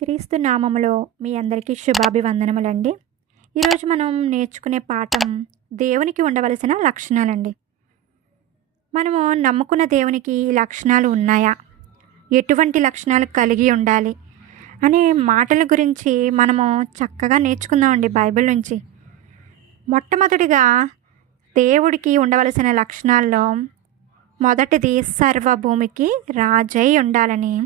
క్రీస్తు నామములో మీ అందరికీ శుభాభివందనములండి. ఈరోజు మనం నేర్చుకునే పాఠం దేవునికి ఉండవలసిన లక్షణాలండి. మనము నమ్ముకున్న దేవునికి లక్షణాలు ఉన్నాయా? ఎటువంటి లక్షణాలు కలిగి ఉండాలి? అనే మాటల గురించి మనము చక్కగా నేర్చుకుందామండి బైబిల్ నుంచి. మొట్టమొదటిగా దేవుడికి ఉండవలసిన లక్షణాల్లో మొదటిది సర్వభూమికి రాజై ఉండాలని.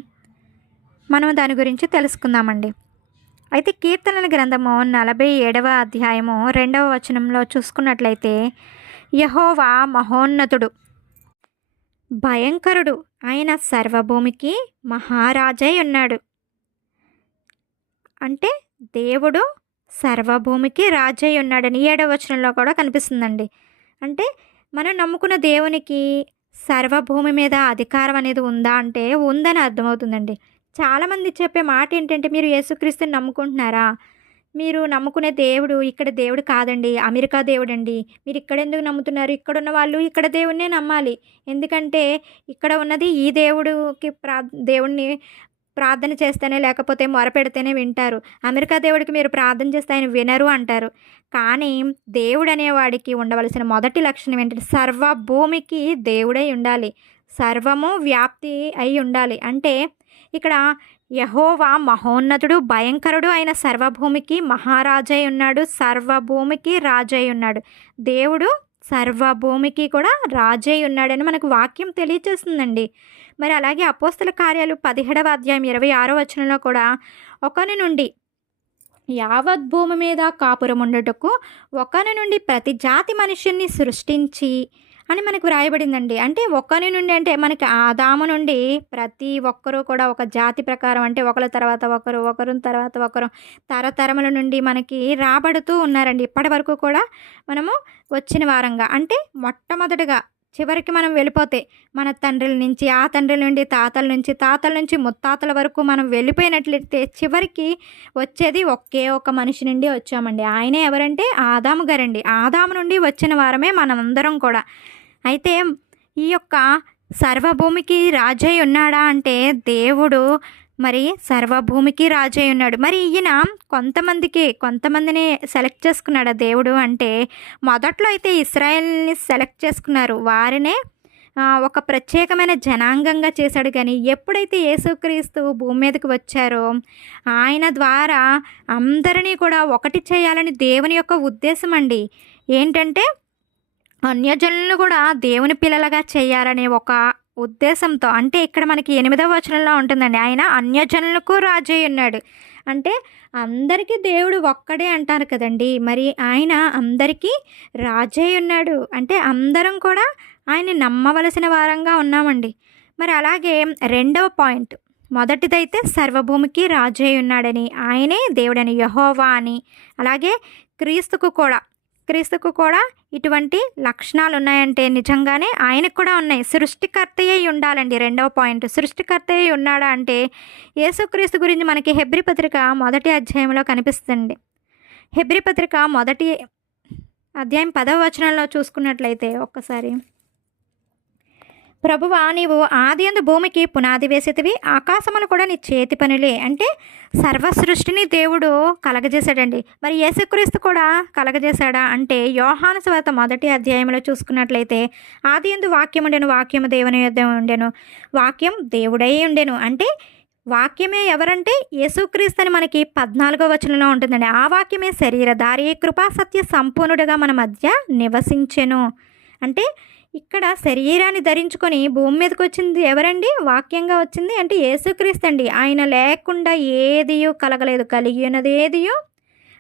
మనం దాని గురించి తెలుసుకుందామండి. అయితే కీర్తనల గ్రంథము నలభై ఏడవ అధ్యాయము రెండవ వచనంలో చూసుకున్నట్లయితే యహోవా మహోన్నతుడు భయంకరుడు ఆయన సర్వభూమికి మహారాజై ఉన్నాడు అంటే దేవుడు సర్వభూమికి రాజై ఉన్నాడని ఏడవ వచనంలో కూడా కనిపిస్తుందండి. అంటే మనం నమ్ముకున్న దేవునికి సర్వభూమి మీద అధికారం అనేది ఉందా అంటే ఉందని అర్థమవుతుందండి. చాలామంది చెప్పే మాట ఏంటంటే మీరు యేసుక్రీస్తుని నమ్ముకుంటున్నారా? మీరు నమ్ముకునే దేవుడు ఇక్కడ దేవుడు కాదండి అమెరికా దేవుడు అండి మీరు ఇక్కడ ఎందుకు నమ్ముతున్నారు? ఇక్కడ ఉన్న వాళ్ళు ఇక్కడ దేవుడినే నమ్మాలి. ఎందుకంటే ఇక్కడ ఉన్నది ఈ దేవుడికి ప్రా దేవుడిని ప్రార్థన చేస్తేనే లేకపోతే మొరపెడితేనే వింటారు. అమెరికా దేవుడికి మీరు ప్రార్థన చేస్తే ఆయన వినరు అంటారు. కానీ దేవుడు అనేవాడికి ఉండవలసిన మొదటి లక్షణం ఏంటంటే సర్వభూమికి దేవుడై ఉండాలి. సర్వము వ్యాప్తి అయి ఉండాలి. అంటే ఇక్కడ యహోవా మహోన్నతుడు భయంకరుడు అయిన సర్వభూమికి మహారాజై ఉన్నాడు సర్వభూమికి రాజై ఉన్నాడు. దేవుడు సర్వభూమికి కూడా రాజై ఉన్నాడని మనకు వాక్యం తెలియచేస్తుందండి. మరి అలాగే అపోస్తల కార్యాలు పదిహేడవ అధ్యాయం ఇరవై ఆరో వచనంలో కూడా ఒకని నుండి యావత్ భూమి మీద కాపురం ఉండటకు ఒకని నుండి ప్రతి జాతి మనుషుల్ని సృష్టించి అని మనకు వ్రాయబడిందండి అంటే ఒక్కని నుండి అంటే మనకి ఆదాము నుండి ప్రతి ఒక్కరూ కూడా ఒక జాతి ప్రకారం అంటే ఒకరి తర్వాత ఒకరు ఒకరు తర్వాత ఒకరు తరతరముల నుండి మనకి రాబడుతూ ఉన్నారండి. ఇప్పటి వరకు కూడా మనము వచ్చిన వారంగా. అంటే మొట్టమొదటిగా చివరికి మనం వెళ్ళిపోతే మన తండ్రుల నుంచి ఆ తండ్రుల నుండి తాతల నుంచి తాతల నుంచి ముత్తాతల వరకు మనం వెళ్ళిపోయినట్లయితే చివరికి వచ్చేది ఒకే ఒక మనిషి నుండి వచ్చామండి. ఆయనే ఎవరంటే ఆదాము గారండి. ఆదాము నుండి వచ్చిన వారమే మనమందరం కూడా. అయితే ఈ యొక్క సర్వభూమికి రాజై ఉన్నాడా అంటే దేవుడు మరి సర్వభూమికి రాజై ఉన్నాడు. మరి ఈయన కొంతమందికి కొంతమందిని సెలెక్ట్ చేసుకున్నాడు దేవుడు అంటే మొదట్లో అయితే ఇస్రాయల్ని సెలెక్ట్ చేసుకున్నారు. వారినే ఒక ప్రత్యేకమైన జనాంగంగా చేశాడు. కానీ ఎప్పుడైతే యేసుక్రీస్తు భూమి మీదకి వచ్చారో ఆయన ద్వారా అందరినీ కూడా ఒకటి చేయాలని దేవుని యొక్క ఉద్దేశం అండి. ఏంటంటే అన్యజనులను కూడా దేవుని పిల్లలుగా చేయాలనే ఒక ఉద్దేశంతో అంటే ఇక్కడ మనకి ఎనిమిదవ వచనంలో ఉంటుందండి ఆయన అన్యజనులకు రాజై ఉన్నాడు. అంటే అందరికీ దేవుడు ఒక్కడే అంటారు కదండి మరి ఆయన అందరికీ రాజై ఉన్నాడు. అంటే అందరం కూడా ఆయన నమ్మవలసిన వారంగా ఉన్నామండి. మరి అలాగే రెండవ పాయింట్ మొదటిదైతే సర్వభూమికి రాజై ఉన్నాడని ఆయనే దేవుడని యహోవా అని అలాగే క్రీస్తుకు కూడా. క్రీస్తుకు కూడా ఇటువంటి లక్షణాలు ఉన్నాయంటే నిజంగానే ఆయనకు కూడా ఉన్నాయి. సృష్టికర్త ఉండాలండి రెండవ పాయింట్. సృష్టికర్త ఉన్నాడా అంటే యేసుక్రీస్తు గురించి మనకి హెబ్రి పత్రిక మొదటి అధ్యాయంలో కనిపిస్తుంది హెబ్రి పత్రిక మొదటి అధ్యాయం పదవ వచనంలో చూసుకున్నట్లయితే ఒక్కసారి. ప్రభువా నీవు ఆది అందు భూమికి పునాది వేసేటివి ఆకాశములు కూడా నీ చేతి పనులే. అంటే సర్వ సృష్టిని దేవుడు కలగజేశాడండి. మరి యేసుక్రీస్తు కూడా కలగజేశాడా? అంటే యోహాను స్వాత మొదటి అధ్యాయంలో చూసుకున్నట్లయితే ఆది ఎందు వాక్యం ఉండెను వాక్యము దేవుని యొద్ద ఉండెను వాక్యం దేవుడై ఉండెను. అంటే వాక్యమే ఎవరంటే యేసుక్రీస్తు అని మనకి పద్నాలుగో వచనంలో ఉంటుందండి. ఆ వాక్యమే శరీరధారి కృపా సత్య సంపూర్ణుడిగా మన మధ్య నివసించెను. అంటే ఇక్కడ శరీరాన్ని ధరించుకొని భూమి మీదకి వచ్చింది ఎవరండి? వాక్యంగా వచ్చింది అంటే యేసుక్రీస్తు అండి ఆయన లేకుండా ఏదియో కలగలేదు. కలిగి ఉన్నది ఏదియో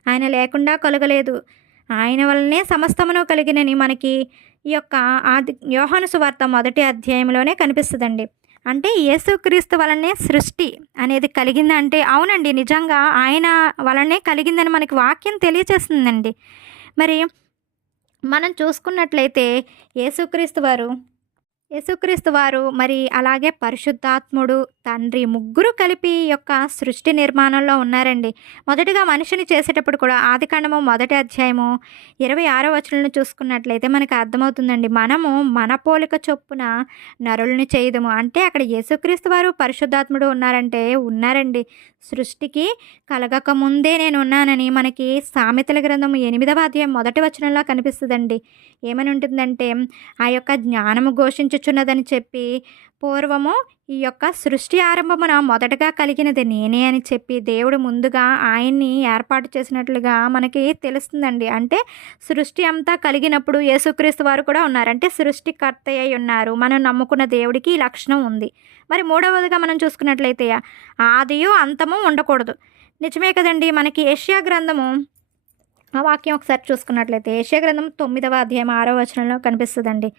ఆయన లేకుండా కలగలేదు. ఆయన వల్లనే సమస్తమును కలిగినని మనకి ఈ యొక్క ఆది యోహాను సువార్త మొదటి అధ్యాయంలోనే కనిపిస్తుందండి. అంటే యేసుక్రీస్తు వలనే సృష్టి అనేది కలిగిందంటే అవునండి. నిజంగా ఆయన వలనే కలిగిందని మనకి వాక్యం తెలియచేస్తుందండి. మరి మనం చూసుకున్నట్లయితే యేసుక్రీస్తు వారు యేసుక్రీస్తు వారు మరి అలాగే పరిశుద్ధాత్ముడు తండ్రి ముగ్గురు కలిపి యొక్క సృష్టి నిర్మాణంలో ఉన్నారండి. మొదటిగా మనిషిని చేసేటప్పుడు కూడా ఆదికాండము మొదటి అధ్యాయము ఇరవై ఆరో వచనాలను చూసుకున్నట్లయితే మనకు అర్థమవుతుందండి. మనము మన పోలిక చొప్పున నరుల్ని చేయదము. అంటే అక్కడ యేసుక్రీస్తు వారు పరిశుద్ధాత్ముడు ఉన్నారంటే ఉన్నారండి. సృష్టికి కలగక ముందే నేను ఉన్నానని మనకి సామెతల గ్రంథము ఎనిమిదవ అధ్యాయం మొదటి వచనంలో కనిపిస్తుందండి. ఏమని ఉంటుందంటే ఆ యొక్క జ్ఞానము కూర్చున్నదని చెప్పి పూర్వము ఈ యొక్క సృష్టి ఆరంభమున మొదటగా కలిగినది నేనే అని చెప్పి దేవుడు ముందుగా ఆయన్ని ఏర్పాటు చేసినట్లుగా మనకి తెలుస్తుందండి. అంటే సృష్టి అంతా కలిగినప్పుడు యేసుక్రీస్తు వారు కూడా ఉన్నారు. అంటే సృష్టికర్త అయి ఉన్నారు. మనం నమ్ముకున్న దేవుడికి ఈ లక్షణం ఉంది. మరి మూడవదిగా మనం చూసుకున్నట్లయితే ఆదియు అంతము ఉండకూడదు. నిజమే కదండి. మనకి ఏషియా గ్రంథము ఆ వాక్యం ఒకసారి చూసుకున్నట్లయితే ఏషియా గ్రంథం తొమ్మిదవ అధ్యాయం ఆరో వచనంలో కనిపిస్తుందండి.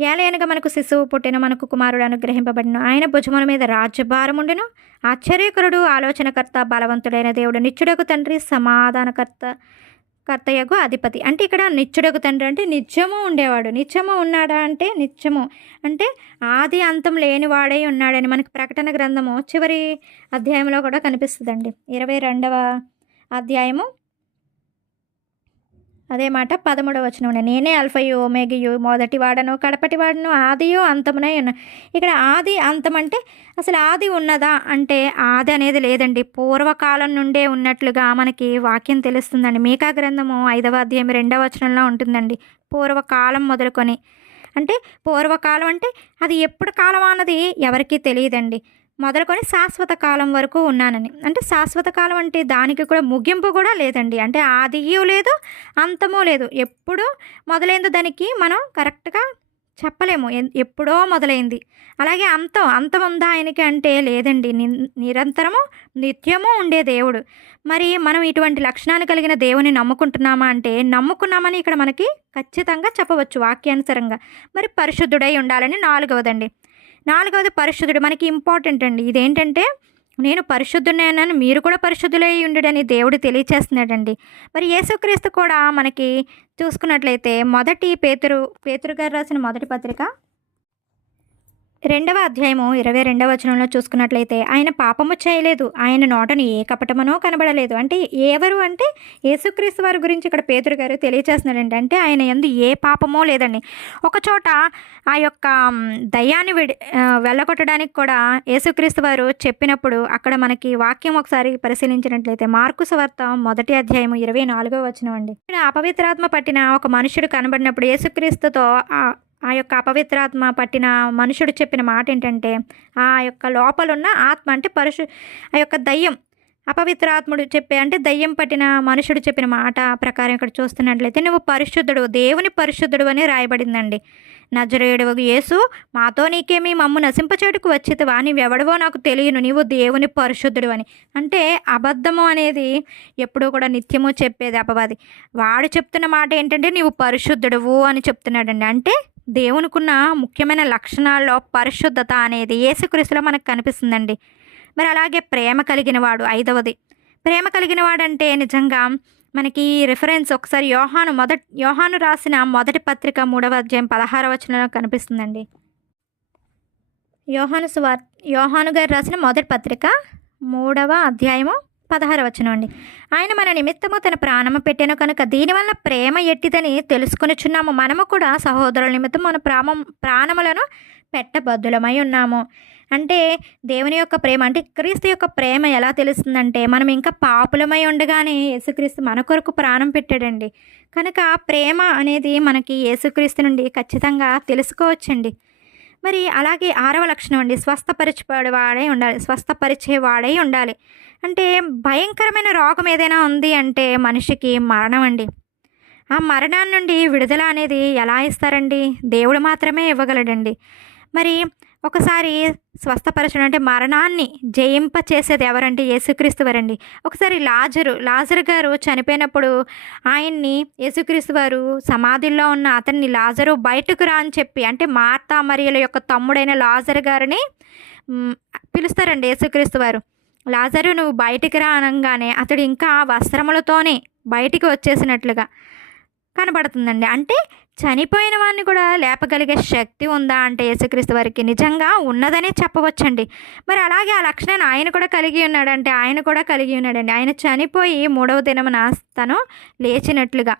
ఏలయనగా మనకు శిశువు పుట్టిన మనకు కుమారుడు అనుగ్రహింపబడిన. ఆయన భుజముల మీద రాజ్యభారముండెను ఆశ్చర్యకరుడు ఆలోచనకర్త బలవంతుడైన దేవుడు నిత్యుడకు తండ్రి సమాధానకర్త కర్తయ్యకు అధిపతి. అంటే ఇక్కడ నిత్యుడకు తండ్రి అంటే నిత్యము ఉండేవాడు. నిత్యము ఉన్నాడా అంటే నిత్యము. అంటే ఆది అంతం లేనివాడై ఉన్నాడని మనకి ప్రకటన గ్రంథము చివరి అధ్యాయంలో కూడా కనిపిస్తుందండి. ఇరవై రెండవ అధ్యాయము అదే మాట పదమూడవ వచనం నేనే అల్ఫయు ఓమేగియు మొదటి వాడను కడపటి వాడను ఆదియు అంతమునై ఉన్న. ఇక్కడ ఆది అంతం అంటే అసలు ఆది ఉన్నదా? అంటే ఆది అనేది లేదండి. పూర్వకాలం నుండే ఉన్నట్లుగా మనకి వాక్యం తెలుస్తుందండి. మీకా గ్రంథము ఐదవ అధ్యాయం రెండవ వచనంలో ఉంటుందండి. పూర్వకాలం మొదలుకొని. అంటే పూర్వకాలం అంటే అది ఎప్పుడు కాలం అన్నది ఎవరికీ తెలియదండి. మొదలుకొని శాశ్వత కాలం వరకు ఉన్నానని. అంటే శాశ్వత కాలం అంటే దానికి కూడా ముగింపు కూడా లేదండి. అంటే ఆదియు లేదు అంతమూ లేదు. ఎప్పుడు మొదలైందో దానికి మనం కరెక్ట్గా చెప్పలేము. ఎప్పుడో మొదలైంది. అలాగే అంతం అంతం ఉందా ఆయనకి అంటే లేదండి. ని- నిరంతరము నిత్యము ఉండే దేవుడు. మరి మనం ఇటువంటి లక్షణాలు కలిగిన దేవుని నమ్ముకుంటున్నామా అంటే నమ్ముకున్నామని ఇక్కడ మనకి ఖచ్చితంగా చెప్పవచ్చు వాక్యానుసరంగా. మరి పరిశుద్ధుడై ఉండాలని నాలుగవదండి. నాలుగవది పరిశుద్ధుడు. మనకి ఇంపార్టెంట్ అండి. ఇదేంటంటే నేను పరిశుద్ధునేనని మీరు కూడా పరిశుద్ధులై ఉండడని దేవుడు తెలియచేస్తున్నాడండి. మరి యేసుక్రీస్తు కూడా మనకి చూసుకున్నట్లయితే మొదటి పేతురు పేతురు గారు రాసిన మొదటి పత్రిక రెండవ అధ్యాయము ఇరవై రెండవ వచనంలో చూసుకున్నట్లయితే ఆయన పాపము చేయలేదు. ఆయన నోటను ఏ కపటమనో కనబడలేదు. అంటే ఎవరు అంటే యేసుక్రీస్తు వారి గురించి ఇక్కడ పేదరు గారు తెలియచేస్తున్నాడండి ఏంటంటే ఆయన ఎందు ఏ పాపమో లేదండి. ఒకచోట ఆ యొక్క దయ్యాన్ని విడి వెళ్ళగొట్టడానికి కూడా యేసుక్రీస్తు వారు చెప్పినప్పుడు అక్కడ మనకి వాక్యం ఒకసారి పరిశీలించినట్లయితే మార్కు సువార్త మొదటి అధ్యాయము ఇరవై నాలుగో వచనం అండి. అపవిత్రాత్మ పట్టిన ఒక మనుషుడు కనబడినప్పుడు యేసుక్రీస్తుతో ఆ యొక్క అపవిత్రాత్మ పట్టిన మనుషుడు చెప్పిన మాట ఏంటంటే ఆ యొక్క లోపలున్న ఆత్మ అంటే పరుషు ఆ యొక్క దయ్యం. అపవిత్రాత్ముడు చెప్పే అంటే దయ్యం పట్టిన మనుషుడు చెప్పిన మాట ప్రకారం ఇక్కడ చూస్తున్నట్లయితే నువ్వు పరిశుద్ధుడు దేవుని పరిశుద్ధుడు అని రాయబడిందండి. నజరేయుడు యేసు మాతో నీకేమీ మమ్ము నశింపచేటుకు వచ్చితివా? నీవెవడవో నాకు తెలియను నీవు దేవుని పరిశుద్ధుడు అని. అంటే అబద్ధము అనేది ఎప్పుడూ కూడా నిత్యము చెప్పేది అపవాది. వాడు చెప్తున్న మాట ఏంటంటే నీవు పరిశుద్ధుడువు అని చెప్తున్నాడండి. అంటే దేవునికున్న ముఖ్యమైన లక్షణాల్లో పరిశుద్ధత అనేది ఏసుక్రీస్తులో మనకు కనిపిస్తుందండి. మరి అలాగే ప్రేమ కలిగిన వాడు ఐదవది. ప్రేమ కలిగిన వాడంటే నిజంగా మనకి రిఫరెన్స్ ఒకసారి యోహాను మొదటి యోహాను రాసిన మొదటి పత్రిక మూడవ అధ్యాయం పదహారవ వచనంలో కనిపిస్తుందండి. యోహాను సువార్ యోహాను గారు రాసిన మొదటి పత్రిక మూడవ అధ్యాయము పదహార వచనం అండి. ఆయన మన నిమిత్తము తన ప్రాణము పెట్టాను కనుక దీనివల్ల ప్రేమ ఎట్టిదని తెలుసుకొనిచున్నాము. మనము కూడా సహోదరుల నిమిత్తం మన ప్రాణం ప్రాణములను పెట్టబద్దులమై ఉన్నాము. అంటే దేవుని యొక్క ప్రేమ అంటే క్రీస్తు యొక్క ప్రేమ ఎలా తెలుస్తుందంటే మనం ఇంకా పాపులమై ఉండగానే యేసుక్రీస్తు మన కొరకు ప్రాణం పెట్టాడండి. కనుక ప్రేమ అనేది మనకి యేసుక్రీస్తు నుండి ఖచ్చితంగా తెలుసుకోవచ్చండి. మరి అలాగే ఆరవ లక్షణం అండి. స్వస్థపరిచేవాడై ఉండాలి. స్వస్థపరిచేవాడై ఉండాలి. అంటే భయంకరమైన రోగం ఏదైనా ఉంది అంటే మనిషికి మరణం అండి. ఆ మరణాన్ని నుండి విడుదల అనేది ఎలా ఇస్తారండి? దేవుడు మాత్రమే ఇవ్వగలడండి. మరి ఒకసారి స్వస్థపరచడం అంటే మరణాన్ని జయింప చేసేది ఎవరంటే యేసుక్రీస్తు వారండి. ఒకసారి లాజరు లాజరు గారు చనిపోయినప్పుడు ఆయన్ని యేసుక్రీస్తు వారు సమాధిలో ఉన్న అతన్ని లాజరు బయటకు రా అని చెప్పి అంటే మార్తా మరియల యొక్క తమ్ముడైన లాజరు గారిని పిలుస్తారండి యేసుక్రీస్తు వారు. లాజరు నువ్వు బయటికి రా అనగానే అతడు ఇంకా వస్త్రములతోనే బయటికి వచ్చేసినట్లుగా కనబడుతుందండి. అంటే చనిపోయిన వాడిని కూడా లేపగలిగే శక్తి ఉందా అంటే యేసుక్రీస్తు వారికి నిజంగా ఉన్నదనే చెప్పవచ్చండి. మరి అలాగే ఆ లక్షణాన్ని ఆయన కూడా కలిగి ఉన్నాడంటే ఆయన కూడా కలిగి ఉన్నాడండి. ఆయన చనిపోయి మూడవ దినమున తను లేచినట్లుగా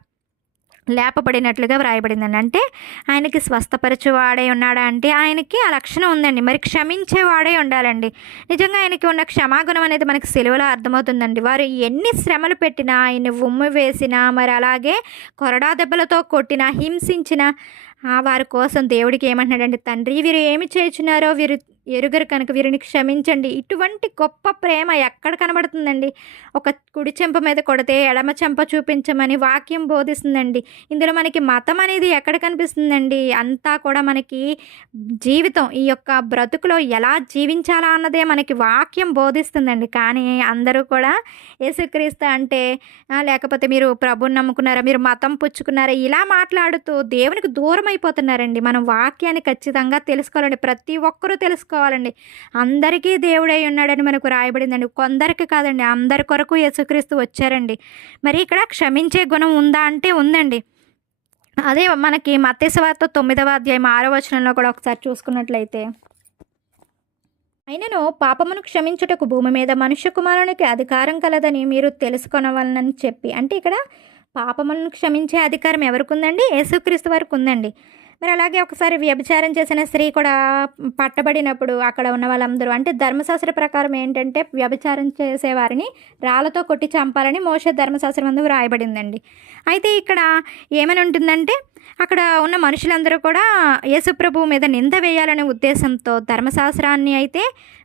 లేపబడినట్లుగా వ్రాయబడిందండి. అంటే ఆయనకి స్వస్థపరచువాడే ఉన్నాడా అంటే ఆయనకి ఆ లక్షణం ఉందండి. మరి క్షమించేవాడై ఉండాలండి. నిజంగా ఆయనకి ఉన్న క్షమాగుణం అనేది మనకి సెలవులో అర్థమవుతుందండి. వారు ఎన్ని శ్రమలు పెట్టినా ఆయన ఉమ్మి వేసినా మరి అలాగే కొరడా దెబ్బలతో కొట్టినా హింసించిన వారి కోసం దేవుడికి ఏమంటున్నాడండి తండ్రి వీరు ఏమి చేయుచున్నారో వీరు ఎరుగరు కనుక వీరిని క్షమించండి. ఇటువంటి గొప్ప ప్రేమ ఎక్కడ కనబడుతుందండి? ఒక కుడి చెంప మీద కొడితే ఎడమ చెంప చూపించమని వాక్యం బోధిస్తుందండి. ఇందులో మనకి మతం అనేది ఎక్కడ కనిపిస్తుందండి? అంతా కూడా మనకి జీవితం ఈ యొక్క బ్రతుకులో ఎలా జీవించాలా అన్నదే మనకి వాక్యం బోధిస్తుందండి. కానీ అందరూ కూడా యేసుక్రీస్తు అంటే లేకపోతే మీరు ప్రభుని నమ్ముకున్నారా మీరు మతం పుచ్చుకున్నారా ఇలా మాట్లాడుతూ దేవునికి దూరం అయిపోతున్నారండి మనం వాక్యాన్ని ఖచ్చితంగా తెలుసుకోవాలండి. ప్రతి ఒక్కరూ తెలుసుకోవాలి. చేసుకోవాలండి. అందరికీ దేవుడై ఉన్నాడని మనకు రాయబడిందండి. కొందరికి కాదండి అందరి కొరకు యేసుక్రీస్తు వచ్చారండి. మరి ఇక్కడ క్షమించే గుణం ఉందా అంటే ఉందండి. అదే మనకి మత్స్యవార్త తొమ్మిదవ అధ్యాయం ఆరో వచనంలో కూడా ఒకసారి చూసుకున్నట్లయితే అయినను పాపమును క్షమించుటకు భూమి మీద మనుష్య కుమారునికి అధికారం కలదని మీరు తెలుసుకొనవలనని చెప్పి. అంటే ఇక్కడ పాపములను క్షమించే అధికారం ఎవరికి ఉందండి? యేసుక్రీస్తు వరకు ఉందండి. మరి అలాగే ఒకసారి వ్యభిచారం చేసిన స్త్రీ కూడా పట్టబడినప్పుడు అక్కడ ఉన్న వాళ్ళందరూ అంటే ధర్మశాస్త్ర ప్రకారం ఏంటంటే వ్యభిచారం చేసేవారిని రాళ్ళతో కొట్టి చంపాలని మోష ధర్మశాస్త్రం అందు వ్రాయబడిందండి. అయితే ఇక్కడ ఏమని ఉంటుందంటే అక్కడ ఉన్న మనుషులందరూ కూడా యేసుప్రభు మీద నింద వేయాలనే ఉద్దేశంతో ధర్మశాస్త్రాన్ని అయితే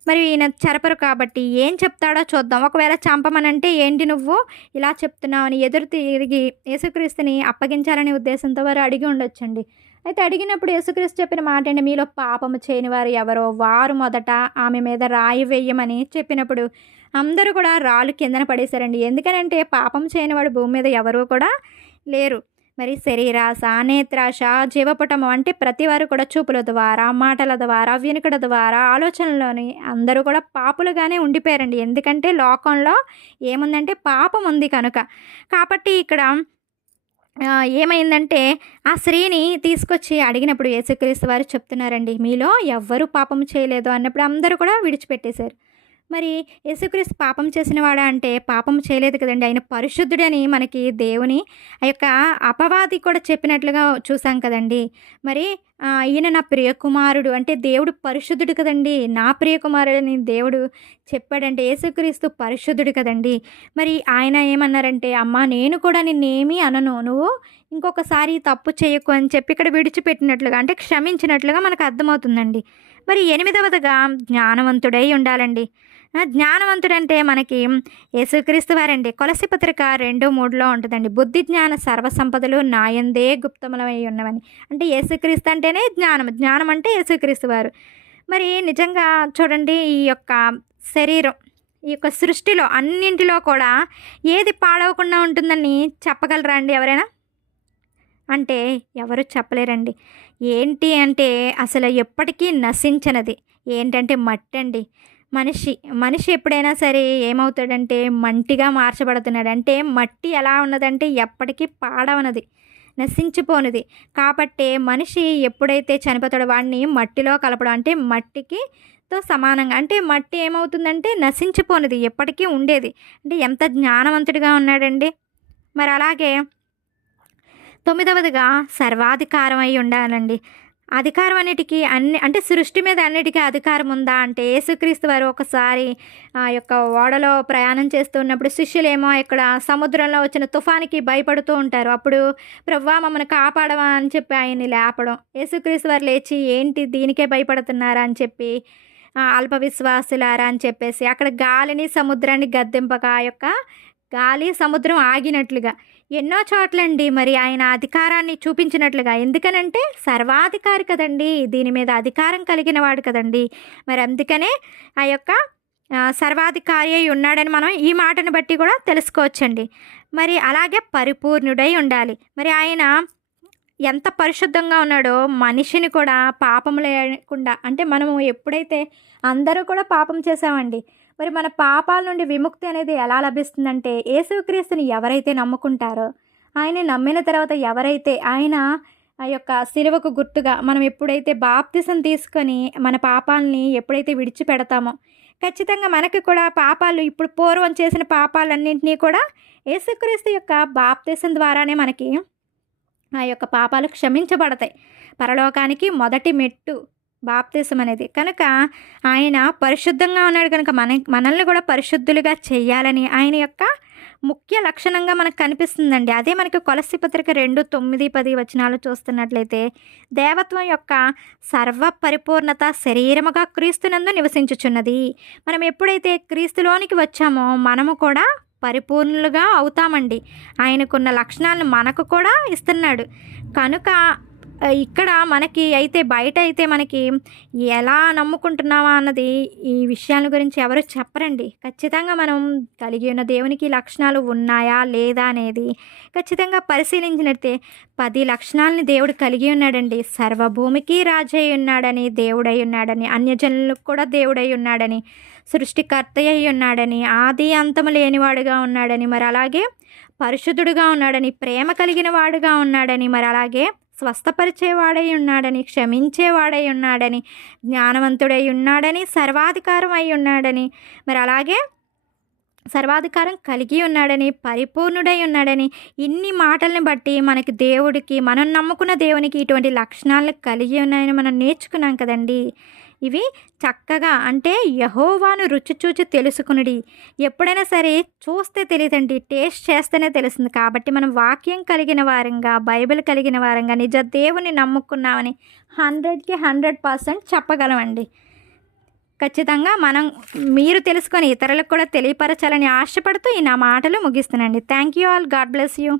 మరి ఈయన చెరపరు కాబట్టి ఏం చెప్తాడో చూద్దాం. ఒకవేళ చంపమనంటే ఏంటి నువ్వు? ఇలా చెప్తున్నావు అని ఎదురు తిరిగి యేసుక్రీస్తుని అప్పగించాలనే ఉద్దేశంతో వారు అడిగి ఉండొచ్చండి. అయితే అడిగినప్పుడు యేసుక్రీస్తు చెప్పిన మాట అండి మీలో పాపము చేయని వారు ఎవరో వారు మొదట ఆమె మీద రాయి వేయమని చెప్పినప్పుడు అందరూ కూడా రాళ్ళు కిందన పడేశారండి. ఎందుకనంటే పాపం చేయనివాడు భూమి మీద ఎవరూ కూడా లేరు. మరి శరీరాశ నేత్రాశ జీవపటము అంటే ప్రతి వారు కూడా చూపుల ద్వారా మాటల ద్వారా వెనుకడ ద్వారా ఆలోచనలోని అందరూ కూడా పాపులుగానే ఉండిపోయారండి. ఎందుకంటే లోకంలో ఏముందంటే పాపం ఉంది కనుక. కాబట్టి ఇక్కడ ఏమైందంటే ఆ స్త్రీని తీసుకొచ్చి అడిగినప్పుడు యేసుక్రీస్తు వారు చెప్తున్నారండి మీలో ఎవ్వరూ పాపం చేయలేదు అన్నప్పుడు అందరూ కూడా విడిచిపెట్టేశారు. మరి యేసుక్రీస్తు పాపం చేసినవాడా అంటే పాపం చేయలేదు కదండి. ఆయన పరిశుద్ధుడని మనకి దేవుని ఆ యొక్క అపవాది కూడా చెప్పినట్లుగా చూసాం కదండి. మరి ఈయన నా ప్రియకుమారుడు. అంటే దేవుడు పరిశుద్ధుడు కదండి. నా ప్రియకుమారుడని దేవుడు చెప్పాడంటే యేసుక్రీస్తు పరిశుద్ధుడు కదండి. మరి ఆయన ఏమన్నారంటే అమ్మ నేను కూడా నిన్నేమీ అనను. నువ్వు ఇంకొకసారి తప్పు చేయకు అని చెప్పి ఇక్కడ విడిచిపెట్టినట్లుగా అంటే క్షమించినట్లుగా మనకు అర్థమవుతుందండి. మరి ఎనిమిదవదిగా జ్ఞానవంతుడై ఉండాలండి. జ్ఞానవంతుడంటే మనకి యేసుక్రీస్తు వారండి. కొలసి పత్రిక రెండు మూడులో ఉంటుందండి. బుద్ధి జ్ఞాన సర్వసంపదలు నాయందే గుప్తములమై ఉన్నవని. అంటే యేసుక్రీస్తు అంటేనే జ్ఞానం. జ్ఞానం అంటే యేసుక్రీస్తు వారు. మరి నిజంగా చూడండి ఈ యొక్క శరీరం ఈ యొక్క సృష్టిలో అన్నింటిలో కూడా ఏది పాడవకుండా ఉంటుందని చెప్పగలరా అండి ఎవరైనా? అంటే ఎవరు చెప్పలేరండి. ఏంటి అంటే అసలు ఎప్పటికీ నశించనది. ఏంటంటే మట్టి అండి మనిషి మనిషి ఎప్పుడైనా సరే ఏమవుతాడంటే మంటిగా మార్చబడుతున్నాడు. అంటే మట్టి ఎలా ఉన్నదంటే ఎప్పటికీ పాడవనది నశించిపోనిది. కాబట్టి మనిషి ఎప్పుడైతే చనిపోతాడో వాడిని మట్టిలో కలపడం అంటే మట్టికి తో సమానంగా అంటే మట్టి ఏమవుతుందంటే నశించిపోనిది ఎప్పటికీ ఉండేది. అంటే ఎంత జ్ఞానవంతుడిగా ఉన్నాడండి. మరి అలాగే తొమ్మిదవదిగా సర్వాధికారం అయి ఉండాలండి. అధికారం అన్నిటికీ అన్ని అంటే సృష్టి మీద అన్నిటికీ అధికారం ఉందా అంటే యేసుక్రీస్తు వారు ఒకసారి ఆ యొక్క ఓడలో ప్రయాణం చేస్తున్నప్పుడు శిష్యులేమో ఇక్కడ సముద్రంలో వచ్చిన తుఫానికి భయపడుతూ ఉంటారు. అప్పుడు ప్రవ్వా మమ్మల్ని కాపాడవా అని చెప్పి ఆయన్ని లేపడం. యేసుక్రీస్తు వారు లేచి ఏంటి దీనికే భయపడుతున్నారా అని చెప్పి అల్ప విశ్వాసులారా అని చెప్పేసి అక్కడ గాలిని సముద్రాన్ని గద్దెంపక ఆ యొక్క గాలి సముద్రం ఆగినట్లుగా ఎన్నో చోట్లండి మరి ఆయన అధికారాన్ని చూపించినట్లుగా. ఎందుకనంటే సర్వాధికారి కదండి దీని మీద అధికారం కలిగిన వాడు కదండి. మరి అందుకనే ఆ యొక్క సర్వాధికారి అయి ఉన్నాడని మనం ఈ మాటను బట్టి కూడా తెలుసుకోవచ్చండి. మరి అలాగే పరిపూర్ణుడై ఉండాలి. మరి ఆయన ఎంత పరిశుద్ధంగా ఉన్నాడో మనిషిని కూడా పాపం లేకుండా అంటే మనము ఎప్పుడైతే అందరూ కూడా పాపం చేసామండి మరి మన పాపాల నుండి విముక్తి అనేది ఎలా లభిస్తుందంటే యేసుక్రీస్తుని ఎవరైతే నమ్ముకుంటారో ఆయన నమ్మిన తర్వాత ఎవరైతే ఆయన ఆ యొక్క సిలువకు గుర్తుగా మనం ఎప్పుడైతే బాప్తిసం తీసుకొని మన పాపాలని ఎప్పుడైతే విడిచిపెడతామో ఖచ్చితంగా మనకి కూడా పాపాలు ఇప్పుడు పూర్వం చేసిన పాపాలన్నింటినీ కూడా యేసుక్రీస్తు యొక్క బాప్తిసం ద్వారానే మనకి ఆ యొక్క పాపాలు క్షమించబడతాయి. పరలోకానికి మొదటి మెట్టు బాప్తీసం అనేది. కనుక ఆయన పరిశుద్ధంగా ఉన్నాడు కనుక మన మనల్ని కూడా పరిశుద్ధులుగా చేయాలని ఆయన యొక్క ముఖ్య లక్షణంగా మనకు కనిపిస్తుందండి. అదే మనకి కొలసి పత్రిక రెండు తొమ్మిది పది వచనాలు చూస్తున్నట్లయితే దేవత్వం యొక్క సర్వ పరిపూర్ణత శరీరముగా క్రీస్తునందు నివసించుచున్నది. మనం ఎప్పుడైతే క్రీస్తులోనికి వచ్చామో మనము కూడా పరిపూర్ణులుగా అవుతామండి. ఆయనకున్న లక్షణాలను మనకు కూడా ఇస్తున్నాడు. కనుక ఇక్కడ మనకి అయితే బయట అయితే మనకి ఎలా నమ్ముకుంటున్నామా అన్నది ఈ విషయాల గురించి ఎవరు చెప్పరండి. ఖచ్చితంగా మనం కలిగి ఉన్న దేవునికి లక్షణాలు ఉన్నాయా లేదా అనేది ఖచ్చితంగా పరిశీలించినట్టే పది లక్షణాలని దేవుడు కలిగి ఉన్నాడండి. సర్వభూమికి రాజై ఉన్నాడని దేవుడై ఉన్నాడని అన్యజనులకు కూడా దేవుడై ఉన్నాడని సృష్టికర్త అయి ఉన్నాడని ఆది అంతము లేనివాడుగా ఉన్నాడని మరి అలాగే పరిశుద్ధుడుగా ఉన్నాడని ప్రేమ కలిగిన వాడుగా ఉన్నాడని మరి అలాగే స్వస్థపరిచేవాడై ఉన్నాడని క్షమించేవాడై ఉన్నాడని జ్ఞానవంతుడై ఉన్నాడని సర్వాధికారం అయి ఉన్నాడని మరి అలాగే సర్వాధికారం కలిగి ఉన్నాడని పరిపూర్ణుడై ఉన్నాడని ఇన్ని మాటల్ని బట్టి మనకి దేవుడికి మనం నమ్ముకున్న దేవునికి ఇటువంటి లక్షణాలను కలిగి ఉన్నాయని మనం నేర్చుకున్నాం కదండి. ఇవి చక్కగా అంటే యహోవాను రుచి చూచి తెలుసుకునుడి. ఎప్పుడైనా సరే చూస్తే తెలియదండి టేస్ట్ చేస్తేనే తెలుస్తుంది. కాబట్టి మనం వాక్యం కలిగిన వారంగా బైబిల్ కలిగిన వారంగా నిజ దేవుని నమ్ముకున్నామని హండ్రెడ్కి హండ్రెడ్ పర్సెంట్ చెప్పగలమండి. ఖచ్చితంగా మనం మీరు తెలుసుకొని ఇతరులకు కూడా తెలియపరచాలని ఆశపడుతూ ఈ నా మాటలు ముగిస్తున్నాండి thank you all. God bless you.